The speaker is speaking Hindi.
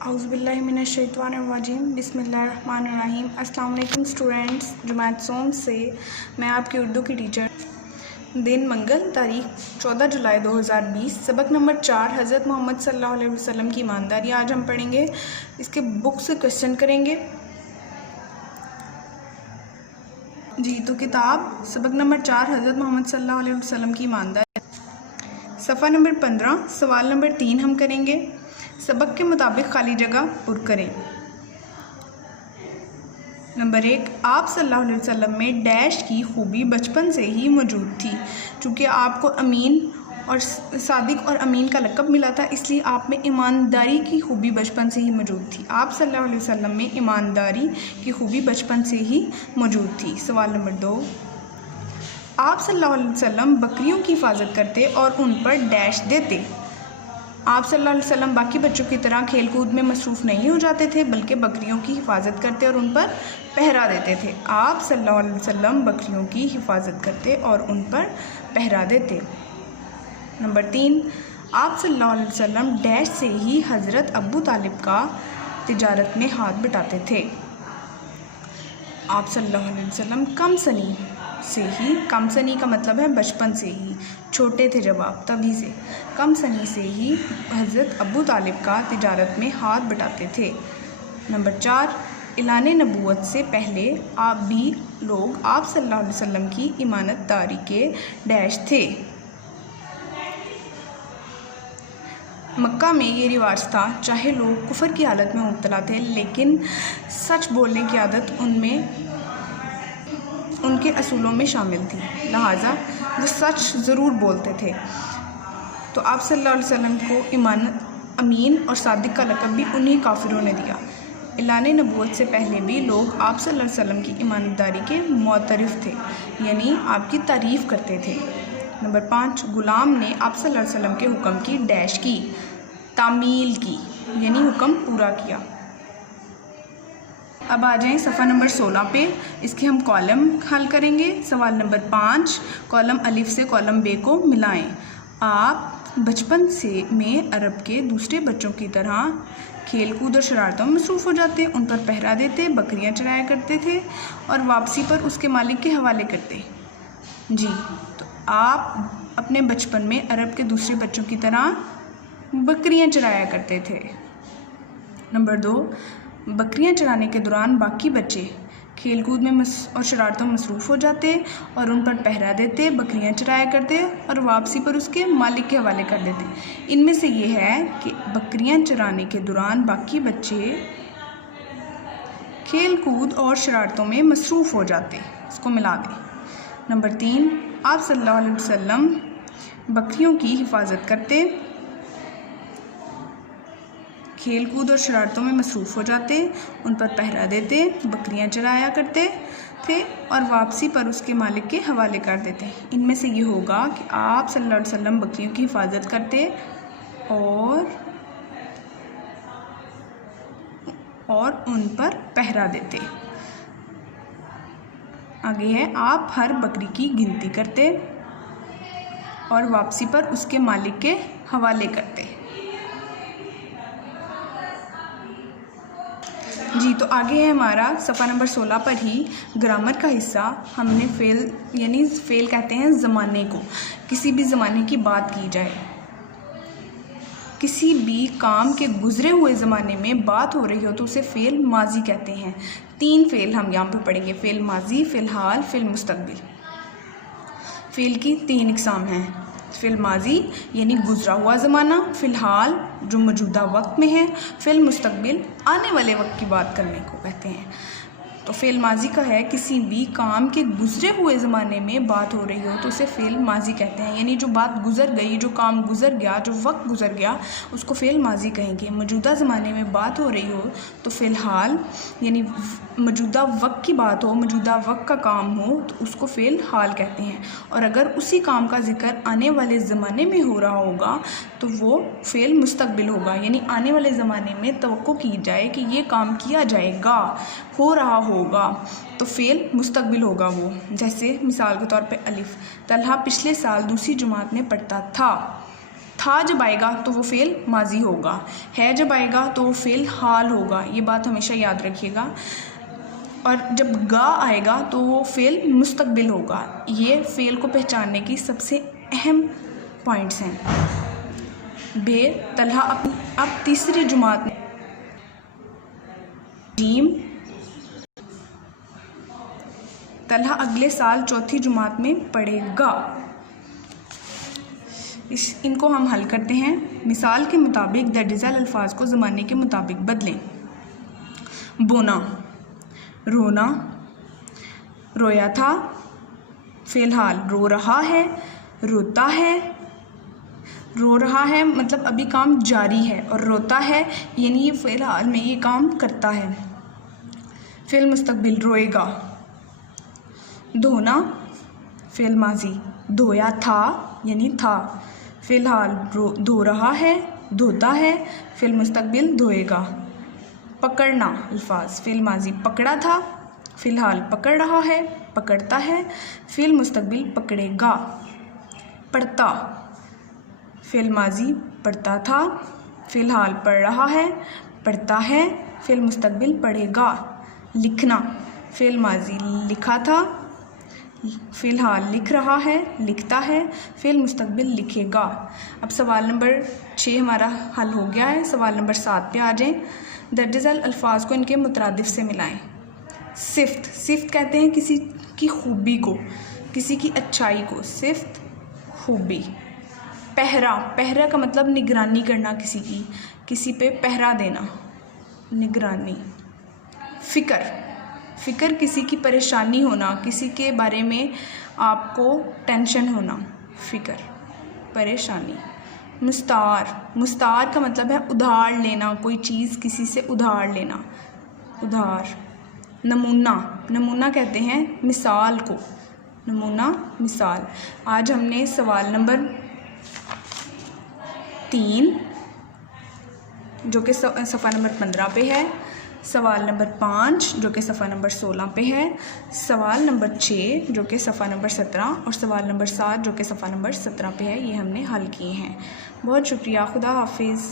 औज़ुबिल्लाहिमिनश्शैतानिर्रजीम बिस्मिल्लाहिर्रहमानिर्रहीम। अस्सलाम वालेकुम स्टूडेंट्स। जुमात सोम से मैं आपकी उर्दू की टीचर। दिन मंगल, तारीख़ 14 जुलाई 2020, सबक नंबर 4 हज़रत मोहम्मद सल्लल्लाहु अलैहि वसल्लम की ईमानदारी आज हम पढ़ेंगे। इसके बुक से क्वेश्चन करेंगे। जी तो किताब सबक नंबर 4 हज़रत मोहम्मद सल्लल्लाहु अलैहि वसल्लम की ईमानदारी, सफ़ा नंबर 15, सवाल नंबर 3 हम करेंगे। सबक के मुताबिक खाली जगह पुर करें। नंबर 1, आप सल्लल्लाहु अलैहि वसल्लम में डैश की खूबी बचपन से ही मौजूद थी। चूँकि आपको अमीन और सादिक और अमीन का लक़ब मिला था, इसलिए आप में ईमानदारी की खूबी बचपन से ही मौजूद थी। आप सल्लल्लाहु अलैहि वसल्लम में ईमानदारी की खूबी बचपन से ही मौजूद थी। सवाल नंबर 2, आप सल्लल्लाहु अलैहि वसल्लम बकरियों की हिफाजत करते और उन पर डैश देते। आप सल्लल्लाहु अलैहि वसल्लम बाकी बच्चों की तरह खेल कूद में मसरूफ़ नहीं हो जाते थे, बल्कि बकरियों की हिफाजत करते और उन पर पहरा देते थे। आप सल्लल्लाहु अलैहि वसल्लम बकरियों की हिफाजत करते और उन पर पहरा देते। नंबर 3, आप सल्लल्लाहु अलैहि वसल्लम डैश से ही हज़रत अबू तालिब का तिजारत में हाथ बटाते थे। आप सल्लल्लाहु अलैहि वसल्लम कम सनी से ही, कम सनी का मतलब है बचपन से ही, छोटे थे जब आप, तभी से कम सनी से ही हज़रत अबू तालिब का तिजारत में हाथ बटाते थे। नंबर 4, ऐलान नबूवत से पहले आप भी लोग आप सल्लल्लाहु अलैहि वसल्लम की ईमानतदारी के डैश थे। मक्का में ये रिवाज था, चाहे लोग कुफर की हालत में मुब्तला थे, लेकिन सच बोलने की आदत उनमें उनके असूलों में शामिल थी, लिहाजा वो सच ज़रूर बोलते थे। तो आप सल्लल्लाहु अलैहि वसल्लम को अमीन और सादिक का लक़ब भी उन्हीं काफिरों ने दिया। ऐलान नबूवत से पहले भी लोग आप सल्लल्लाहु अलैहि वसल्लम की ईमानदारी के मोतरफ़ थे, यानी आपकी तारीफ़ करते थे। नंबर 5, गुलाम ने आप सल्लल्लाहु अलैहि वसल्लम के हुक्म की डैश की, तामील की, यानी हुक्म पूरा किया। अब आ जाएं सफ़ा नंबर 16 पे। इसके हम कॉलम हल करेंगे। सवाल नंबर 5, कॉलम अलिफ से कॉलम बे को मिलाएं। आप बचपन से में अरब के दूसरे बच्चों की तरह खेल कूद और शरारतों में मसरूफ़ हो जाते, उन पर पहरा देते, बकरियां चराया करते थे और वापसी पर उसके मालिक के हवाले करते। जी तो आप अपने बचपन में अरब के दूसरे बच्चों की तरह बकरियां चराया करते थे। नंबर 2, बकरियां चराने के दौरान बाकी बच्चे खेल कूद में और शरारतों में मसरूफ़ हो जाते और उन पर पहरा देते, बकरियां चराया करते और वापसी पर उसके मालिक के हवाले कर देते। इनमें से ये है कि बकरियां चराने के दौरान बाकी बच्चे खेल कूद और शरारतों में मसरूफ़ हो जाते, इसको मिला दें। नंबर 3, आप सल्लल्लाहु अलैहि वसल्लम बकरियों की हिफाजत करते, खेल कूद और शरारतों में मसरूफ़ हो जाते, उन पर पहरा देते, बकरियां चराया करते थे और वापसी पर उसके मालिक के हवाले कर देते। इनमें से ये होगा कि आप सल्लल्लाहु अलैहि वसल्लम बकरियों की हिफाजत करते और उन पर पहरा देते। आगे है, आप हर बकरी की गिनती करते और वापसी पर उसके मालिक के हवाले करते। जी तो आगे है हमारा सफ़ा नंबर 16 पर ही ग्रामर का हिस्सा। हमने फ़ेल, यानी फ़ेल कहते हैं ज़माने को, किसी भी ज़माने की बात की जाए, किसी भी काम के गुज़रे हुए ज़माने में बात हो रही हो तो उसे फ़ेल माजी कहते हैं। 3 फ़ेल हम यहाँ पर पढ़ेंगे, फ़ेल माजी, फ़ेल हाल, फ़ेल मुस्तक़बिल। फ़ेल की 3 इक़साम हैं। फ़ेल माजी यानी गुज़रा हुआ ज़माना, फ़िलहाल जो मौजूदा वक्त में है, फ़ेल मुस्तक़बिल आने वाले वक्त की बात करने को कहते हैं। तो फ़ेल माजी का है किसी भी काम के गुज़रे हुए ज़माने में बात हो रही हो तो उसे फ़ेल माजी कहते हैं, यानी जो बात गुज़र गई, जो काम गुज़र गया, जो वक्त गुज़र गया, उसको फ़ेल माजी कहेंगे। मौजूदा ज़माने में बात हो रही हो तो फ़िलहाल यानी मौजूदा वक्त की बात हो, मौजूदा वक्त का काम हो तो उसको फ़ेल हाल कहते हैं। और अगर उसी काम का ज़िक्र आने वाले ज़माने में हो रहा होगा तो वो फ़ेल मुस्तक़बिल होगा, यानी आने वाले ज़माने में तवक्को की जाए कि ये काम किया जाएगा, हो रहा होगा, तो फ़ेल मुस्तक़बिल होगा वो। जैसे मिसाल के तौर पे अलिफ़, तलहा पिछले साल दूसरी जमात में पढ़ता था। था जब आएगा तो वो फ़ेल माजी होगा, है जब आएगा तो वो फ़ेल हाल होगा, ये बात हमेशा याद रखिएगा। और जब गा आएगा तो वो फ़ेल मुस्तकबिल होगा। ये फ़ेल को पहचानने की सबसे अहम पॉइंट्स हैं। बे तलहा अब तीसरी जुमात में जीम तलहा अगले साल चौथी जुमात में पढ़ेगा। इनको हम हल करते हैं। मिसाल के मुताबिक दर्जल अल्फाज को ज़माने के मुताबिक बदलें। बोना, रोना, रोया था, फ़िलहाल रो रहा है, रोता है। रो रहा है मतलब अभी काम जारी है, और रोता है यानी ये फ़िलहाल में ये काम करता है। फ़िल मुस्तकबिल रोएगा। धोना फ़िल माजी, धोया था यानी था। फ़िलहाल धो रहा है, धोता है। फ़िल मुस्तकबिल धोएगा। पकड़ना अल्फाज, फ़िल माजी पकड़ा था, फ़िलहाल पकड़ रहा है, पकड़ता है। फ़िल मुस्तकबिल पकड़ेगा। पढ़ता फ़िल माजी पढ़ता था, फ़िलहाल पढ़ रहा है, पढ़ता है। फ़िल मुस्तकबिल पढ़ेगा। लिखना फ़िल माजी लिखा था, फ़िलहाल लिख रहा है, लिखता है। फ़िल मुस्तकबिल लिखेगा। अब सवाल नंबर 6 हमारा हल हो गया है। सवाल नंबर 7 पे आ जाएं। दर्जल अल्फाज को इनके मुतरादिफ से मिलाएं। सिफ्त, सिफ्त कहते हैं किसी की खूबी को, किसी की अच्छाई को, सिफ्त खूबी। पहरा, पहरा का मतलब निगरानी करना, किसी पे पहरा देना, निगरानी। फ़िक्र, फ़िक्र किसी की परेशानी होना, किसी के बारे में आपको टेंशन होना, फ़िक्र परेशानी। मुस्तार, मुस्तार का मतलब है उधार लेना, कोई चीज़ किसी से उधार लेना, उधार। नमूना, नमूना कहते हैं मिसाल को, नमूना मिसाल। आज हमने सवाल नंबर 3 जो कि सफ़ा नंबर 15 पे है, सवाल नंबर 5 जो कि सफ़ा नंबर 16 पे है, सवाल नंबर 6 जो कि सफ़ा नंबर 17 और सवाल नंबर 7 जो कि सफ़ा नंबर 17 पे है, ये हमने हल किए हैं। बहुत शुक्रिया। खुदा हाफिज़।